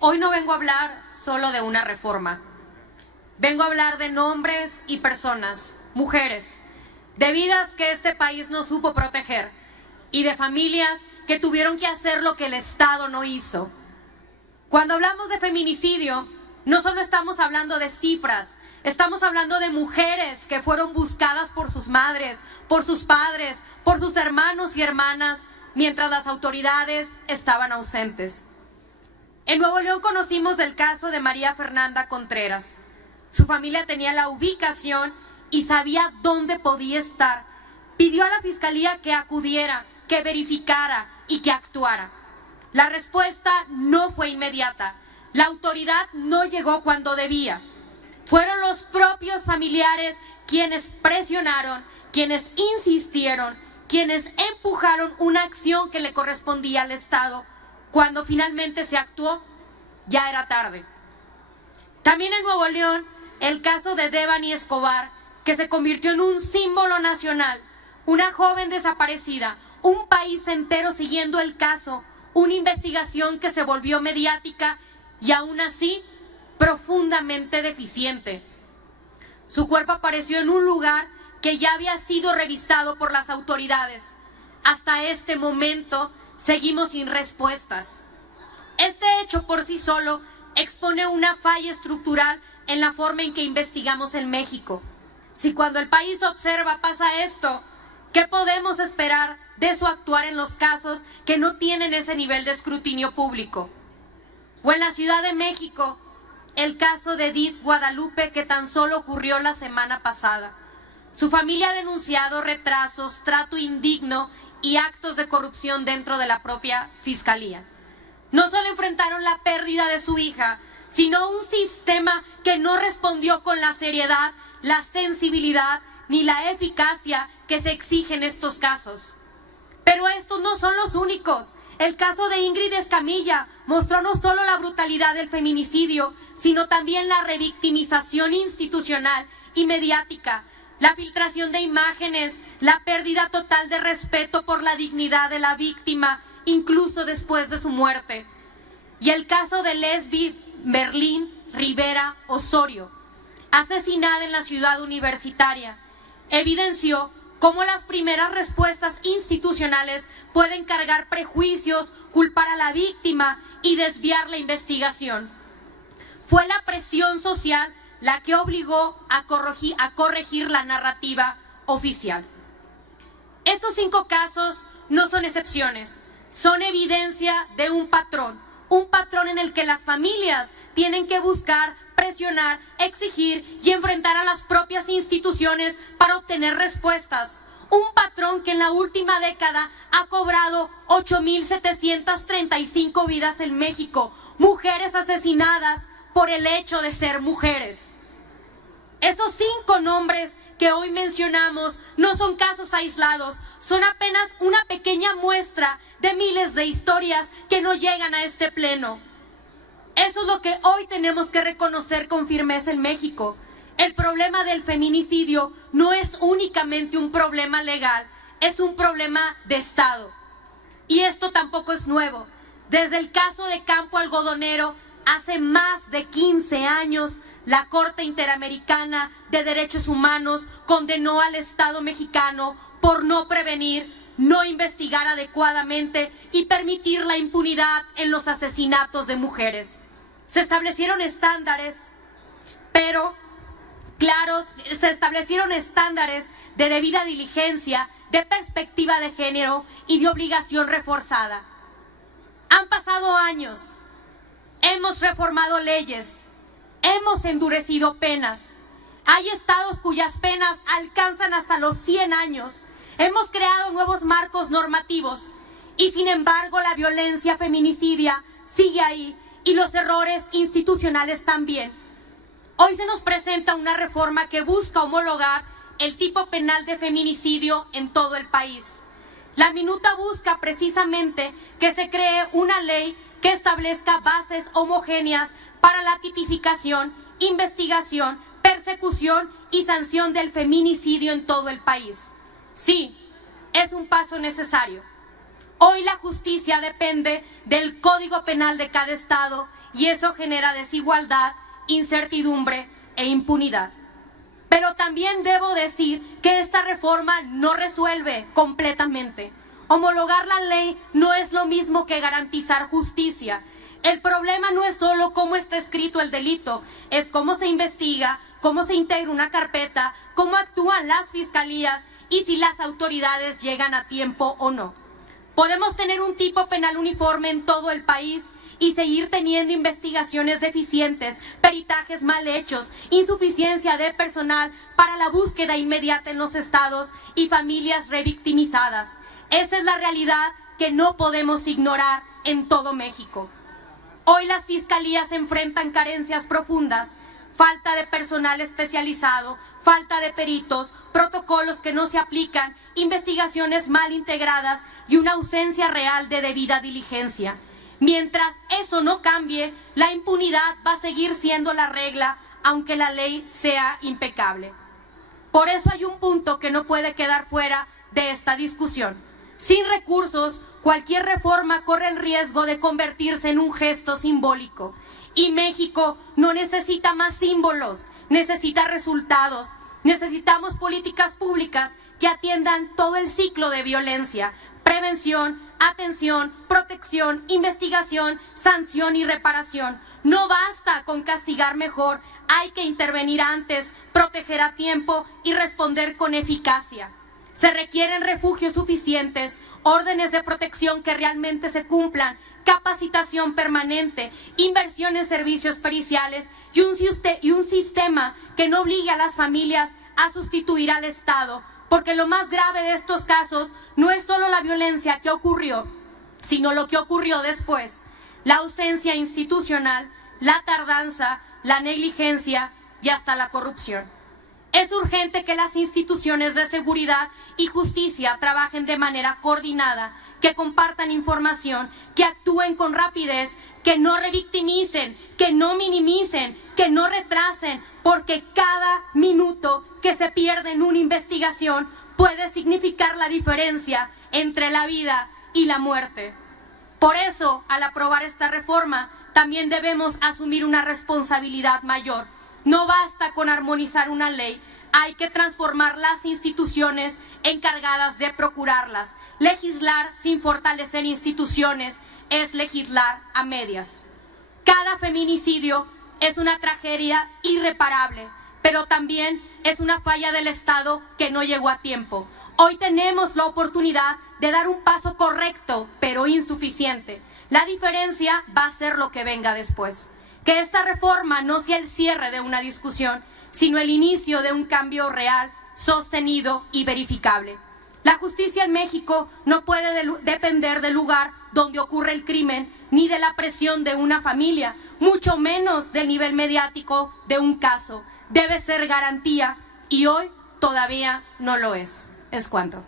Hoy no vengo a hablar solo de una reforma. Vengo a hablar de nombres y personas, mujeres, de vidas que este país no supo proteger y de familias que tuvieron que hacer lo que el Estado no hizo. Cuando hablamos de feminicidio, no solo estamos hablando de cifras, estamos hablando de mujeres que fueron buscadas por sus madres, por sus padres, por sus hermanos y hermanas, mientras las autoridades estaban ausentes. En Nuevo León conocimos el caso de María Fernanda Contreras. Su familia tenía la ubicación y sabía dónde podía estar. Pidió a la fiscalía que acudiera, que verificara y que actuara. La respuesta no fue inmediata. La autoridad no llegó cuando debía. Fueron los propios familiares quienes presionaron, quienes insistieron, quienes empujaron una acción que le correspondía al Estado. Cuando finalmente se actuó, ya era tarde. También en Nuevo León, el caso de Devani Escobar, que se convirtió en un símbolo nacional, una joven desaparecida, un país entero siguiendo el caso, una investigación que se volvió mediática y aún así profundamente deficiente. Su cuerpo apareció en un lugar que ya había sido revisado por las autoridades. Hasta este momento seguimos sin respuestas. Este hecho por sí solo expone una falla estructural en la forma en que investigamos en México. Si cuando el país observa pasa esto, ¿qué podemos esperar de su actuar en los casos que no tienen ese nivel de escrutinio público? O en la Ciudad de México, el caso de Edith Guadalupe, que tan solo ocurrió la semana pasada. Su familia ha denunciado retrasos, trato indigno y actos de corrupción dentro de la propia fiscalía. No solo enfrentaron la pérdida de su hija, sino un sistema que no respondió con la seriedad, la sensibilidad ni la eficacia que se exige en estos casos. Pero estos no son los únicos. El caso de Ingrid Escamilla mostró no solo la brutalidad del feminicidio, sino también la revictimización institucional y mediática, la filtración de imágenes, la pérdida total de respeto por la dignidad de la víctima, incluso después de su muerte. Y el caso de Lesbi Berlín Rivera Osorio, asesinada en la ciudad universitaria, evidenció cómo las primeras respuestas institucionales pueden cargar prejuicios, culpar a la víctima y desviar la investigación. Fue la presión social la que obligó a corregir la narrativa oficial. Estos 5 casos no son excepciones, son evidencia de un patrón en el que las familias tienen que buscar, presionar, exigir y enfrentar a las propias instituciones para obtener respuestas. Un patrón que en la última década ha cobrado 8,735 vidas en México, mujeres asesinadas por el hecho de ser mujeres. Esos 5 nombres que hoy mencionamos no son casos aislados, son apenas una pequeña muestra de miles de historias que no llegan a este pleno. Eso es lo que hoy tenemos que reconocer con firmeza en México. El problema del feminicidio no es únicamente un problema legal, es un problema de Estado. Y esto tampoco es nuevo. Desde el caso de Campo Algodonero, hace más de 15 años, la Corte Interamericana de Derechos Humanos condenó al Estado mexicano por no prevenir, no investigar adecuadamente y permitir la impunidad en los asesinatos de mujeres. Se establecieron estándares, pero claros, se establecieron estándares de debida diligencia, de perspectiva de género y de obligación reforzada. Han pasado años, hemos reformado leyes, hemos endurecido penas. Hay estados cuyas penas alcanzan hasta los 100 años. Hemos creado nuevos marcos normativos y sin embargo la violencia feminicidia sigue ahí y los errores institucionales también. Hoy se nos presenta una reforma que busca homologar el tipo penal de feminicidio en todo el país. La minuta busca precisamente que se cree una ley que establezca bases homogéneas para la tipificación, investigación, persecución y sanción del feminicidio en todo el país. Sí, es un paso necesario. Hoy la justicia depende del Código Penal de cada estado y eso genera desigualdad, incertidumbre e impunidad. Pero también debo decir que esta reforma no resuelve completamente. Homologar la ley no es lo mismo que garantizar justicia. El problema no es solo cómo está escrito el delito, es cómo se investiga, cómo se integra una carpeta, cómo actúan las fiscalías y si las autoridades llegan a tiempo o no. Podemos tener un tipo penal uniforme en todo el país y seguir teniendo investigaciones deficientes, peritajes mal hechos, insuficiencia de personal para la búsqueda inmediata en los estados y familias revictimizadas. Esa es la realidad que no podemos ignorar en todo México. Hoy las fiscalías enfrentan carencias profundas, falta de personal especializado, falta de peritos, protocolos que no se aplican, investigaciones mal integradas y una ausencia real de debida diligencia. Mientras eso no cambie, la impunidad va a seguir siendo la regla, aunque la ley sea impecable. Por eso hay un punto que no puede quedar fuera de esta discusión. Sin recursos, cualquier reforma corre el riesgo de convertirse en un gesto simbólico. Y México no necesita más símbolos, necesita resultados. Necesitamos políticas públicas que atiendan todo el ciclo de violencia: prevención, atención, protección, investigación, sanción y reparación. No basta con castigar mejor, hay que intervenir antes, proteger a tiempo y responder con eficacia. Se requieren refugios suficientes, órdenes de protección que realmente se cumplan, capacitación permanente, inversión en servicios periciales y un sistema que no obligue a las familias a sustituir al Estado, porque lo más grave de estos casos no es solo la violencia que ocurrió, sino lo que ocurrió después: la ausencia institucional, la tardanza, la negligencia y hasta la corrupción. Es urgente que las instituciones de seguridad y justicia trabajen de manera coordinada, que compartan información, que actúen con rapidez, que no revictimicen, que no minimicen, que no retrasen, porque cada minuto que se pierde en una investigación puede significar la diferencia entre la vida y la muerte. Por eso, al aprobar esta reforma, también debemos asumir una responsabilidad mayor. No basta con armonizar una ley, hay que transformar las instituciones encargadas de procurarlas. Legislar sin fortalecer instituciones es legislar a medias. Cada feminicidio es una tragedia irreparable, pero también es una falla del Estado que no llegó a tiempo. Hoy tenemos la oportunidad de dar un paso correcto, pero insuficiente. La diferencia va a ser lo que venga después. Que esta reforma no sea el cierre de una discusión, sino el inicio de un cambio real, sostenido y verificable. La justicia en México no puede depender del lugar donde ocurre el crimen, ni de la presión de una familia, mucho menos del nivel mediático de un caso. Debe ser garantía y hoy todavía no lo es. Es cuanto.